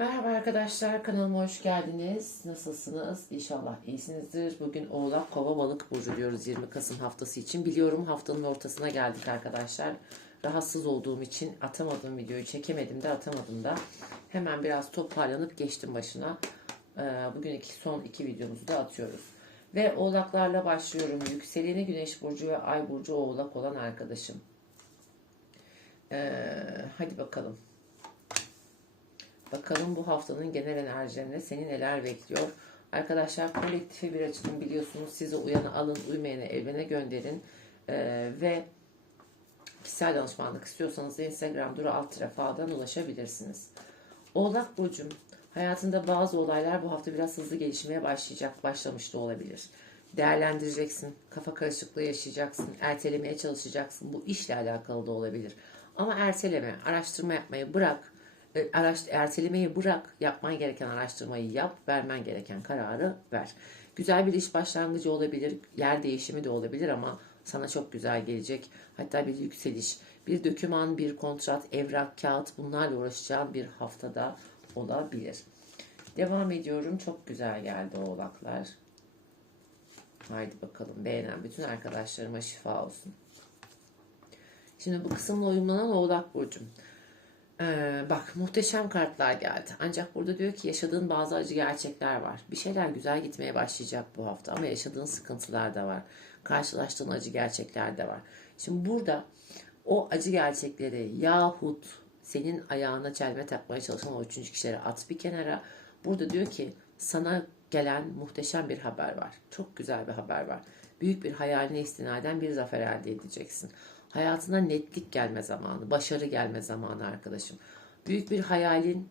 Merhaba arkadaşlar, kanalıma hoş geldiniz. Nasılsınız? İnşallah iyisinizdir. Bugün Oğlak Kova Balık Burcu diyoruz 20 Kasım haftası için. Biliyorum haftanın ortasına geldik arkadaşlar. Rahatsız olduğum için atamadım videoyu, çekemedim de atamadım da. Hemen biraz toparlanıp geçtim başına. Ee, Bugün iki, son iki videomuzu da atıyoruz. Ve oğlaklarla başlıyorum. Yükseleni Güneş Burcu ve Ay Burcu Oğlak olan arkadaşım. Ee, hadi bakalım. Bakalım bu haftanın genel enerjilerinde seni neler bekliyor. Arkadaşlar kolektife bir açılım biliyorsunuz. Size uyanı alın, uymayanı evine gönderin. Ee, ve kişisel danışmanlık istiyorsanız Instagram duru alt tarafadan ulaşabilirsiniz. Oğlak Burcu'm hayatında bazı olaylar bu hafta biraz hızlı gelişmeye başlayacak. Başlamış da olabilir. Değerlendireceksin. Kafa karışıklığı yaşayacaksın. Ertelemeye çalışacaksın. Bu işle alakalı da olabilir. Ama erteleme, araştırma yapmayı bırak araş, ertelemeyi bırak, yapman gereken araştırmayı yap, vermen gereken kararı ver. Güzel bir iş başlangıcı olabilir, yer değişimi de olabilir ama sana çok güzel gelecek. Hatta bir yükseliş, bir döküman, bir kontrat, evrak, kağıt bunlarla uğraşacağın bir haftada olabilir. Devam ediyorum. Çok güzel geldi oğlaklar. Haydi bakalım beğenen bütün arkadaşlarıma şifa olsun. Şimdi bu kısımla uyumlanan oğlak burcum. Ee, bak muhteşem kartlar geldi. Ancak burada diyor ki yaşadığın bazı acı gerçekler var. Bir şeyler güzel gitmeye başlayacak bu hafta ama yaşadığın sıkıntılar da var. Karşılaştığın acı gerçekler de var. Şimdi burada o acı gerçekleri yahut senin ayağına çelme takmaya çalışan o üçüncü kişileri at bir kenara. Burada diyor ki sana gelen muhteşem bir haber var. Çok güzel bir haber var. Büyük bir hayaline istinaden bir zafer elde edeceksin. Hayatına netlik gelme zamanı, başarı gelme zamanı arkadaşım. Büyük bir hayalin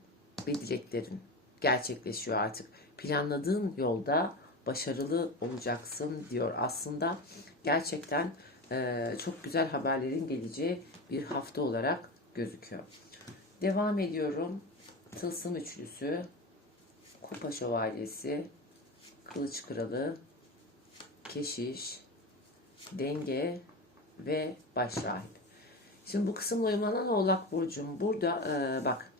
ve dileklerin gerçekleşiyor artık. Planladığın yolda başarılı olacaksın diyor. Aslında gerçekten e, çok güzel haberlerin geleceği bir hafta olarak gözüküyor. Devam ediyorum. Tılsım üçlüsü, Kupa Şövalyesi, Kılıç Kralı, Keşiş, Denge ve baş rahip. Şimdi bu kısımla uyumlanan oğlak burcum. Burada e, bak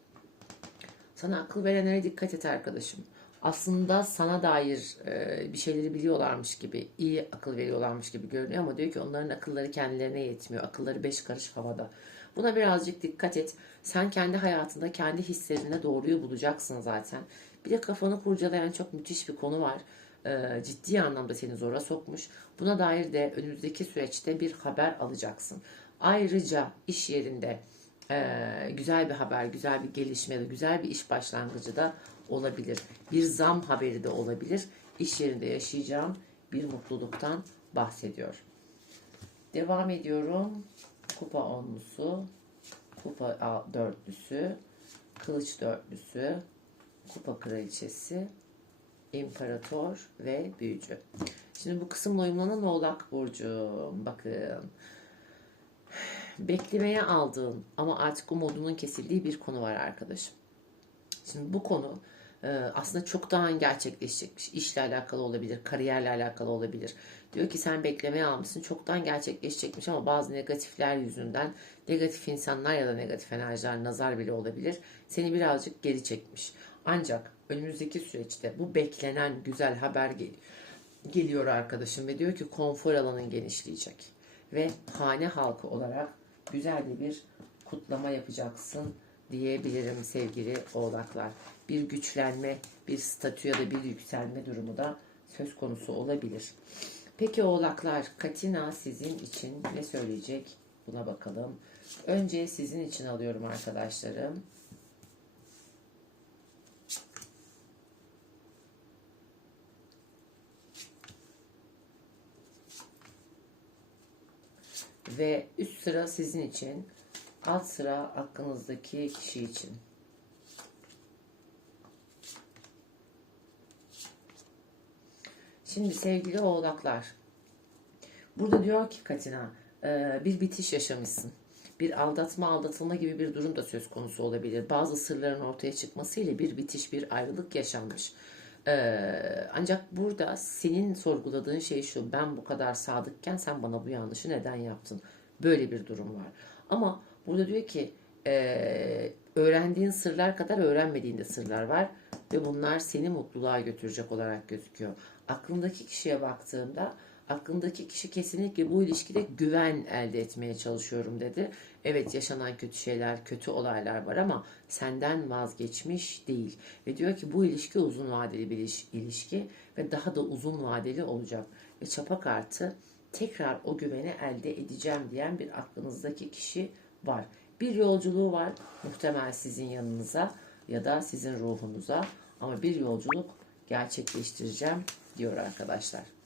sana akıl verenlere dikkat et arkadaşım. Aslında sana dair e, bir şeyleri biliyorlarmış gibi, iyi akıl veriyorlarmış gibi görünüyor ama diyor ki onların akılları kendilerine yetmiyor. Akılları beş karış havada. Buna birazcık dikkat et. Sen kendi hayatında kendi hislerine doğruyu bulacaksın zaten. Bir de kafanı kurcalayan çok müthiş bir konu var e, ciddi anlamda seni zora sokmuş. Buna dair de önümüzdeki süreçte bir haber alacaksın. Ayrıca iş yerinde e, güzel bir haber, güzel bir gelişme da güzel bir iş başlangıcı da olabilir. Bir zam haberi de olabilir. İş yerinde yaşayacağım bir mutluluktan bahsediyor. Devam ediyorum. Kupa onlusu, kupa dörtlüsü, kılıç dörtlüsü, kupa kraliçesi, imparator ve büyücü. Şimdi bu kısımla uyumlanan oğlak burcu. Bakın. Beklemeye aldığın ama artık umudunun kesildiği bir konu var arkadaşım. Şimdi bu konu e, aslında çoktan gerçekleşecekmiş. İşle alakalı olabilir, kariyerle alakalı olabilir. Diyor ki sen beklemeye almışsın çoktan gerçekleşecekmiş ama bazı negatifler yüzünden negatif insanlar ya da negatif enerjiler nazar bile olabilir. Seni birazcık geri çekmiş. Ancak önümüzdeki süreçte bu beklenen güzel haber gel geliyor arkadaşım ve diyor ki konfor alanın genişleyecek. Ve hane halkı olarak güzel bir kutlama yapacaksın diyebilirim sevgili oğlaklar. Bir güçlenme, bir statü ya da bir yükselme durumu da söz konusu olabilir. Peki oğlaklar, Katina sizin için ne söyleyecek? Buna bakalım. Önce sizin için alıyorum arkadaşlarım. Ve üst sıra sizin için. Alt sıra aklınızdaki kişi için. Şimdi sevgili oğlaklar. Burada diyor ki Katina e, bir bitiş yaşamışsın. Bir aldatma aldatılma gibi bir durum da söz konusu olabilir. Bazı sırların ortaya çıkmasıyla bir bitiş bir ayrılık yaşanmış. Ee, ancak burada senin sorguladığın şey şu. Ben bu kadar sadıkken sen bana bu yanlışı neden yaptın? Böyle bir durum var. Ama burada diyor ki e, öğrendiğin sırlar kadar öğrenmediğin de sırlar var ve bunlar seni mutluluğa götürecek olarak gözüküyor. Aklındaki kişiye baktığımda aklındaki kişi kesinlikle bu ilişkide güven elde etmeye çalışıyorum dedi. Evet yaşanan kötü şeyler, kötü olaylar var ama senden vazgeçmiş değil. Ve diyor ki bu ilişki uzun vadeli bir iş- ilişki ve daha da uzun vadeli olacak. Ve çapa kartı tekrar o güveni elde edeceğim diyen bir aklınızdaki kişi var. Bir yolculuğu var muhtemel sizin yanınıza ya da sizin ruhunuza ama bir yolculuk gerçekleştireceğim diyor arkadaşlar.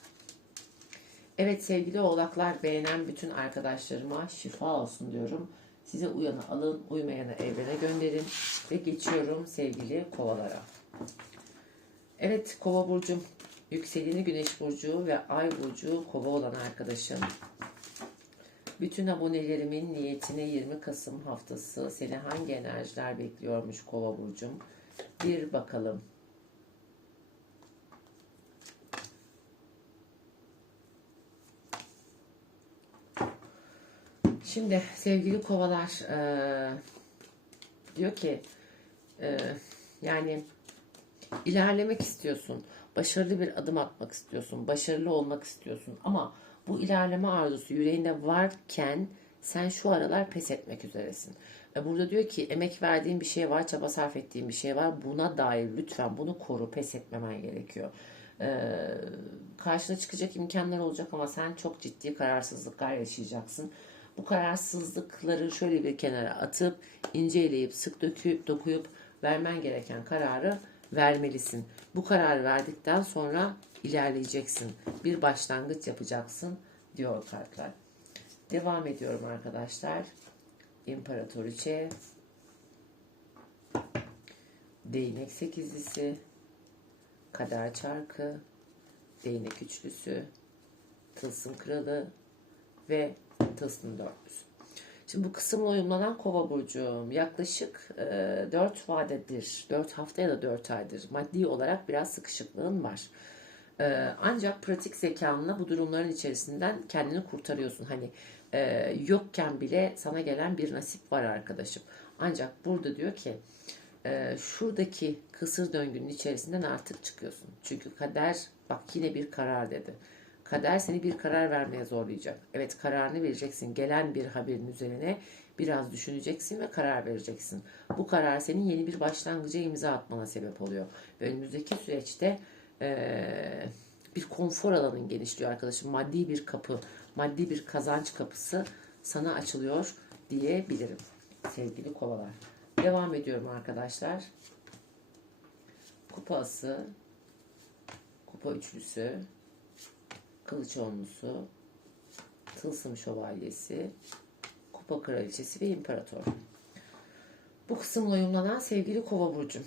Evet sevgili oğlaklar beğenen bütün arkadaşlarıma şifa olsun diyorum. Size uyanı alın, uymayanı evrene gönderin ve geçiyorum sevgili kovalara. Evet kova burcum, yükseleni güneş burcu ve ay burcu kova olan arkadaşım. Bütün abonelerimin niyetine 20 Kasım haftası seni hangi enerjiler bekliyormuş kova burcum? Bir bakalım. Şimdi sevgili kovalar eee, diyor ki eee, yani ilerlemek istiyorsun. Başarılı bir adım atmak istiyorsun. Başarılı olmak istiyorsun. Ama bu ilerleme arzusu yüreğinde varken sen şu aralar pes etmek üzeresin. Ve burada diyor ki emek verdiğin bir şey var, çaba sarf ettiğin bir şey var. Buna dair lütfen bunu koru, pes etmemen gerekiyor. Ee, karşına çıkacak imkanlar olacak ama sen çok ciddi kararsızlıklar yaşayacaksın. Bu kararsızlıkları şöyle bir kenara atıp inceleyip sık döküp dokuyup vermen gereken kararı vermelisin. Bu kararı verdikten sonra ilerleyeceksin. Bir başlangıç yapacaksın diyor kartlar. Devam ediyorum arkadaşlar. İmparatoriçe Değnek sekizlisi Kader çarkı Değnek üçlüsü Tılsım kralı ve tılsım dörtlüsü. Şimdi bu kısımla uyumlanan kova burcu yaklaşık e, 4 vadedir, 4 hafta ya da 4 aydır maddi olarak biraz sıkışıklığın var. E, ancak pratik zekanla bu durumların içerisinden kendini kurtarıyorsun. Hani e, yokken bile sana gelen bir nasip var arkadaşım. Ancak burada diyor ki e, şuradaki kısır döngünün içerisinden artık çıkıyorsun. Çünkü kader bak yine bir karar dedi. Kader seni bir karar vermeye zorlayacak. Evet kararını vereceksin. Gelen bir haberin üzerine biraz düşüneceksin ve karar vereceksin. Bu karar senin yeni bir başlangıca imza atmana sebep oluyor. Ve önümüzdeki süreçte eee, bir konfor alanın genişliyor arkadaşım. Maddi bir kapı, maddi bir kazanç kapısı sana açılıyor diyebilirim. Sevgili kovalar. Devam ediyorum arkadaşlar. Kupa ası, kupa üçlüsü, kılıç onlusu, tılsım şövalyesi, kupa kraliçesi ve imparator. Bu kısımla uyumlanan sevgili kova burcum.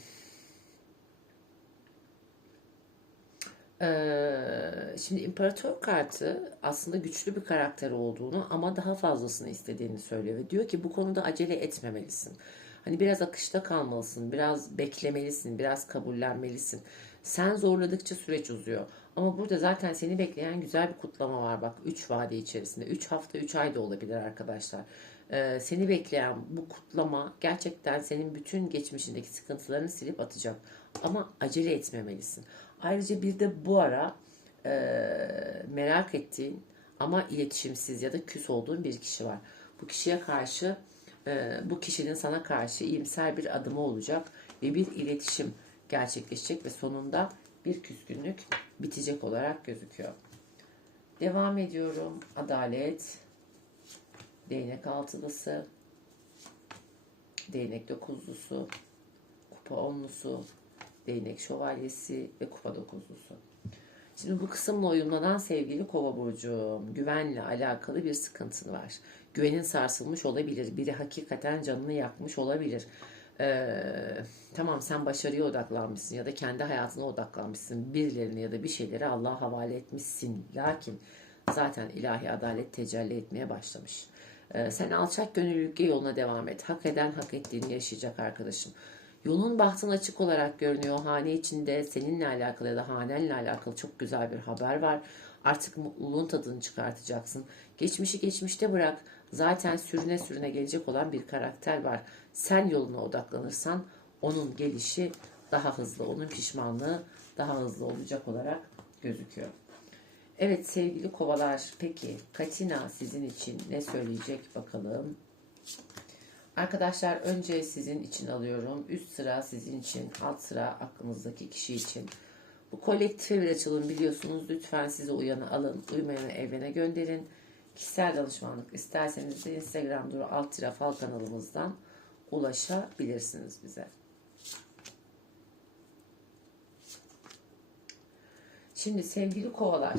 Ee, şimdi imparator kartı aslında güçlü bir karakter olduğunu ama daha fazlasını istediğini söylüyor ve diyor ki bu konuda acele etmemelisin. Hani biraz akışta kalmalısın, biraz beklemelisin, biraz kabullenmelisin. Sen zorladıkça süreç uzuyor. Ama burada zaten seni bekleyen güzel bir kutlama var bak 3 vade içerisinde. 3 hafta 3 ay da olabilir arkadaşlar. Ee, seni bekleyen bu kutlama gerçekten senin bütün geçmişindeki sıkıntılarını silip atacak. Ama acele etmemelisin. Ayrıca bir de bu ara e, merak ettiğin ama iletişimsiz ya da küs olduğun bir kişi var. Bu kişiye karşı e, bu kişinin sana karşı iyimser bir adımı olacak ve bir iletişim gerçekleşecek ve sonunda bir küskünlük bitecek olarak gözüküyor. Devam ediyorum. Adalet, değnek altılısı, değnek dokuzlusu, kupa onlusu, değnek şövalyesi ve kupa dokuzlusu. Şimdi bu kısımla uyumlanan sevgili kova burcu güvenle alakalı bir sıkıntın var. Güvenin sarsılmış olabilir. Biri hakikaten canını yakmış olabilir. Ee, tamam sen başarıya odaklanmışsın ya da kendi hayatına odaklanmışsın. Birilerini ya da bir şeyleri Allah'a havale etmişsin. Lakin zaten ilahi adalet tecelli etmeye başlamış. Ee, sen alçak gönüllülükle yoluna devam et. Hak eden hak ettiğini yaşayacak arkadaşım. Yolun bahtın açık olarak görünüyor. Hane içinde seninle alakalı ya da hanenle alakalı çok güzel bir haber var. Artık mutluluğun tadını çıkartacaksın. Geçmişi geçmişte bırak. Zaten sürüne sürüne gelecek olan bir karakter var. Sen yoluna odaklanırsan onun gelişi daha hızlı, onun pişmanlığı daha hızlı olacak olarak gözüküyor. Evet sevgili kovalar, peki Katina sizin için ne söyleyecek bakalım. Arkadaşlar önce sizin için alıyorum. Üst sıra sizin için, alt sıra aklınızdaki kişi için. Bu kolektife bir açılım biliyorsunuz. Lütfen size uyanı alın, uymayanı evrene gönderin. Kişisel danışmanlık isterseniz de Instagram duru alt tira fal kanalımızdan ulaşabilirsiniz bize. Şimdi sevgili kovalar,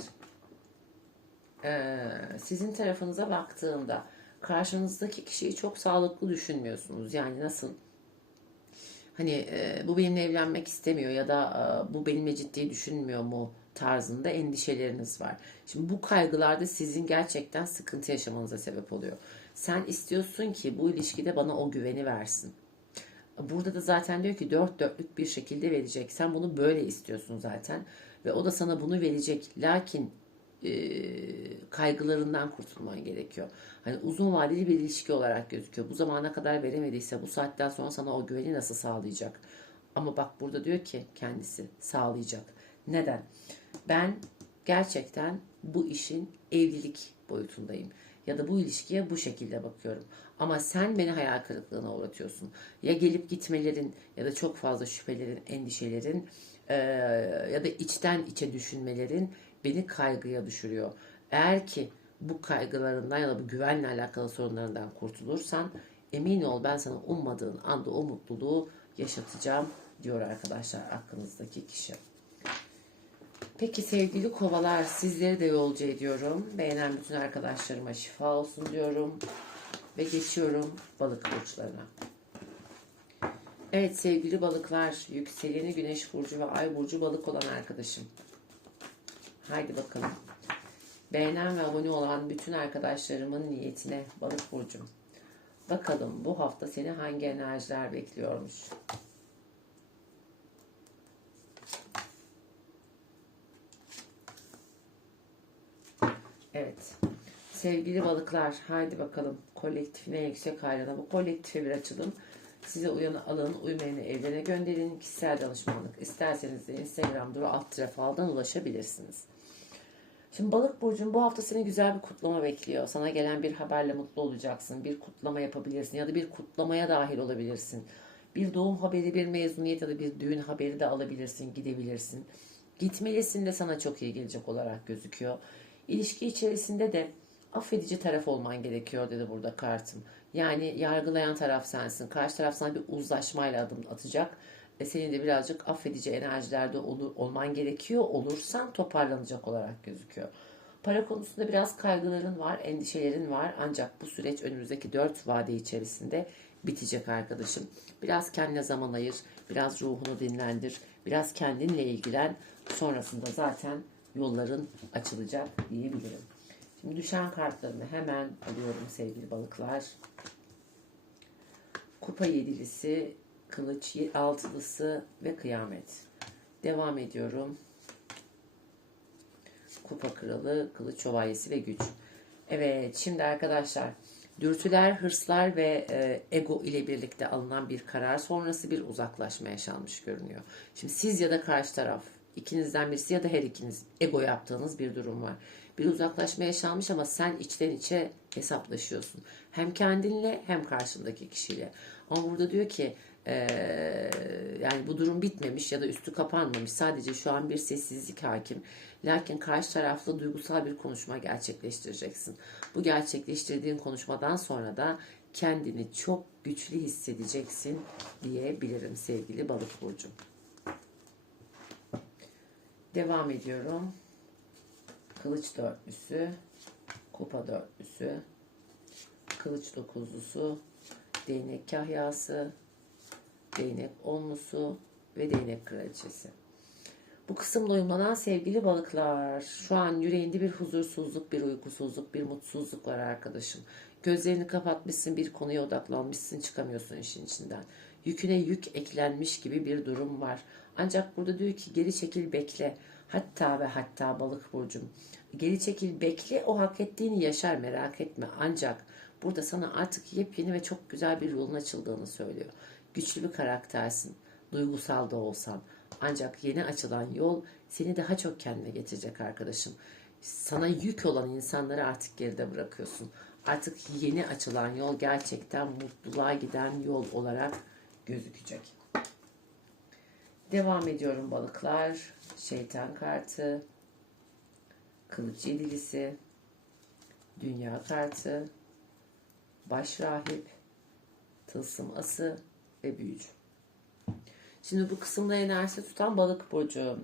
sizin tarafınıza baktığımda karşınızdaki kişiyi çok sağlıklı düşünmüyorsunuz. Yani nasıl? Hani e, bu benimle evlenmek istemiyor ya da e, bu benimle ciddi düşünmüyor mu tarzında endişeleriniz var. Şimdi bu kaygılar da sizin gerçekten sıkıntı yaşamanıza sebep oluyor. Sen istiyorsun ki bu ilişkide bana o güveni versin. Burada da zaten diyor ki dört dörtlük bir şekilde verecek. Sen bunu böyle istiyorsun zaten. Ve o da sana bunu verecek. Lakin e, kaygılarından kurtulman gerekiyor. Hani uzun vadeli bir ilişki olarak gözüküyor. Bu zamana kadar veremediyse bu saatten sonra sana o güveni nasıl sağlayacak? Ama bak burada diyor ki kendisi sağlayacak. Neden? Ben gerçekten bu işin evlilik boyutundayım. Ya da bu ilişkiye bu şekilde bakıyorum. Ama sen beni hayal kırıklığına uğratıyorsun. Ya gelip gitmelerin ya da çok fazla şüphelerin, endişelerin ya da içten içe düşünmelerin beni kaygıya düşürüyor. Eğer ki bu kaygılarından ya da bu güvenle alakalı sorunlarından kurtulursan emin ol ben sana ummadığın anda o mutluluğu yaşatacağım diyor arkadaşlar aklınızdaki kişi. Peki sevgili kovalar sizleri de yolcu ediyorum. Beğenen bütün arkadaşlarıma şifa olsun diyorum. Ve geçiyorum balık burçlarına. Evet sevgili balıklar, yükseleni güneş burcu ve ay burcu balık olan arkadaşım. Haydi bakalım. Beğenen ve abone olan bütün arkadaşlarımın niyetine balık burcum. Bakalım bu hafta seni hangi enerjiler bekliyormuş? Evet. Sevgili balıklar, haydi bakalım kolektifine yüksek hayrına. Bu kolektife bir açılım. Size uyanı alın, uymayanı evlere gönderin. Kişisel danışmanlık isterseniz de Instagram duru alt trafaldan ulaşabilirsiniz. Şimdi balık burcun bu hafta seni güzel bir kutlama bekliyor. Sana gelen bir haberle mutlu olacaksın. Bir kutlama yapabilirsin ya da bir kutlamaya dahil olabilirsin. Bir doğum haberi, bir mezuniyet ya da bir düğün haberi de alabilirsin, gidebilirsin. Gitmelisin de sana çok iyi gelecek olarak gözüküyor. İlişki içerisinde de affedici taraf olman gerekiyor dedi burada kartım. Yani yargılayan taraf sensin. Karşı taraf sana bir uzlaşmayla adım atacak. Ve senin de birazcık affedici enerjilerde olur, olman gerekiyor. Olursan toparlanacak olarak gözüküyor. Para konusunda biraz kaygıların var, endişelerin var. Ancak bu süreç önümüzdeki 4 vade içerisinde bitecek arkadaşım. Biraz kendine zaman ayır, biraz ruhunu dinlendir, biraz kendinle ilgilen. Sonrasında zaten yolların açılacak diyebilirim. Şimdi düşen kartlarını hemen alıyorum sevgili balıklar. Kupa yedilisi, kılıç altılısı ve kıyamet. Devam ediyorum. Kupa kralı, kılıç şövalyesi ve güç. Evet şimdi arkadaşlar dürtüler, hırslar ve e, ego ile birlikte alınan bir karar sonrası bir uzaklaşma yaşanmış görünüyor. Şimdi siz ya da karşı taraf ikinizden birisi ya da her ikiniz ego yaptığınız bir durum var. Bir uzaklaşma yaşanmış ama sen içten içe hesaplaşıyorsun. Hem kendinle hem karşındaki kişiyle. Ama burada diyor ki ee, yani bu durum bitmemiş ya da üstü kapanmamış. Sadece şu an bir sessizlik hakim. Lakin karşı taraflı duygusal bir konuşma gerçekleştireceksin. Bu gerçekleştirdiğin konuşmadan sonra da kendini çok güçlü hissedeceksin diyebilirim sevgili balık burcum. Devam ediyorum. Kılıç dörtlüsü, kupa dörtlüsü, kılıç dokuzlusu, değnek kahyası, değnek onlusu ve değnek kraliçesi. Bu kısımla uyumlanan sevgili balıklar. Şu an yüreğinde bir huzursuzluk, bir uykusuzluk, bir mutsuzluk var arkadaşım. Gözlerini kapatmışsın, bir konuya odaklanmışsın, çıkamıyorsun işin içinden. Yüküne yük eklenmiş gibi bir durum var. Ancak burada diyor ki geri çekil bekle. Hatta ve hatta balık burcum. Geri çekil bekle o hak ettiğini yaşar merak etme. Ancak Burada sana artık yepyeni ve çok güzel bir yolun açıldığını söylüyor. Güçlü bir karaktersin. Duygusal da olsan. Ancak yeni açılan yol seni daha çok kendine getirecek arkadaşım. Sana yük olan insanları artık geride bırakıyorsun. Artık yeni açılan yol gerçekten mutluluğa giden yol olarak gözükecek. Devam ediyorum balıklar. Şeytan kartı. Kılıç yedilisi. Dünya kartı. Baş rahip. Tılsım ası ve büyücü. Şimdi bu kısımda enerjisi tutan balık burcu.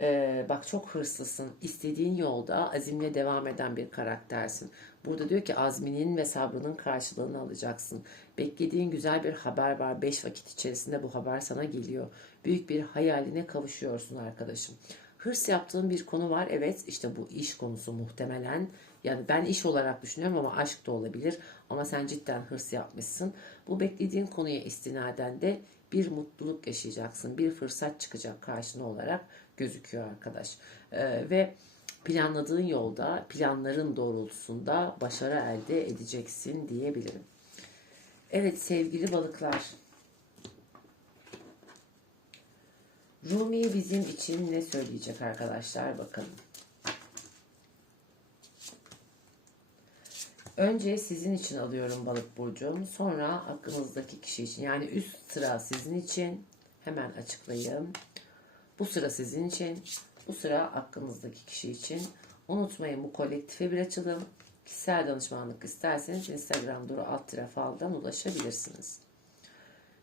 Ee, bak çok hırslısın. İstediğin yolda azimle devam eden bir karaktersin. Burada diyor ki azminin ve sabrının karşılığını alacaksın. Beklediğin güzel bir haber var. Beş vakit içerisinde bu haber sana geliyor. Büyük bir hayaline kavuşuyorsun arkadaşım. Hırs yaptığın bir konu var. Evet işte bu iş konusu muhtemelen. Yani ben iş olarak düşünüyorum ama aşk da olabilir. Ama sen cidden hırs yapmışsın. Bu beklediğin konuya istinaden de bir mutluluk yaşayacaksın. Bir fırsat çıkacak karşına olarak gözüküyor arkadaş. Ee, ve planladığın yolda, planların doğrultusunda başarı elde edeceksin diyebilirim. Evet sevgili balıklar. Rumi bizim için ne söyleyecek arkadaşlar bakalım. Önce sizin için alıyorum balık burcum. Sonra aklınızdaki kişi için. Yani üst sıra sizin için. Hemen açıklayayım. Bu sıra sizin için. Bu sıra aklınızdaki kişi için. Unutmayın bu kolektife bir açılım. Kişisel danışmanlık isterseniz Instagram duru alt tire faldan ulaşabilirsiniz.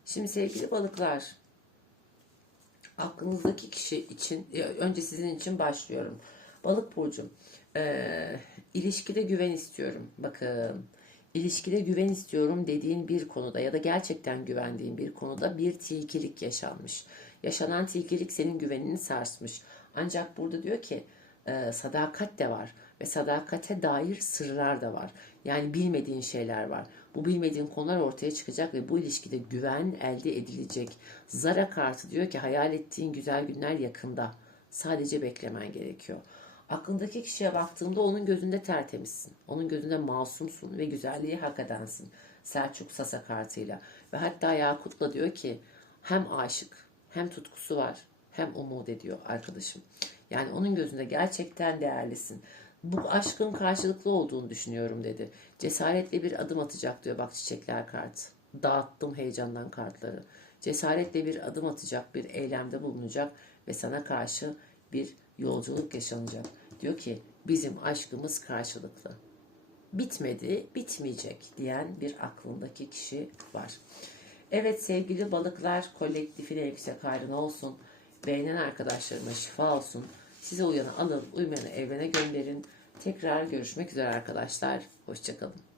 Şimdi sevgili balıklar. Aklınızdaki kişi için, önce sizin için başlıyorum. Balık burcum. Ee, ilişkide güven istiyorum. Bakın ilişkide güven istiyorum dediğin bir konuda ya da gerçekten güvendiğin bir konuda bir tilkilik yaşanmış. Yaşanan tilkilik senin güvenini sarsmış. Ancak burada diyor ki e, sadakat de var ve sadakate dair sırlar da var. Yani bilmediğin şeyler var. Bu bilmediğin konular ortaya çıkacak ve bu ilişkide güven elde edilecek. Zara kartı diyor ki hayal ettiğin güzel günler yakında. Sadece beklemen gerekiyor. Aklındaki kişiye baktığımda onun gözünde tertemizsin. Onun gözünde masumsun ve güzelliği hak edensin. Selçuk Sasa kartıyla. Ve hatta Yakut'la diyor ki hem aşık hem tutkusu var hem umut ediyor arkadaşım. Yani onun gözünde gerçekten değerlisin. Bu aşkın karşılıklı olduğunu düşünüyorum dedi. Cesaretle bir adım atacak diyor bak çiçekler kartı. Dağıttım heyecandan kartları. Cesaretle bir adım atacak, bir eylemde bulunacak ve sana karşı bir yolculuk yaşanacak. Diyor ki bizim aşkımız karşılıklı. Bitmedi, bitmeyecek diyen bir aklındaki kişi var. Evet sevgili balıklar kolektifine yüksek hayrına olsun. Beğenen arkadaşlarıma şifa olsun. Size uyanı alın, uymayanı evrene gönderin. Tekrar görüşmek üzere arkadaşlar. Hoşçakalın.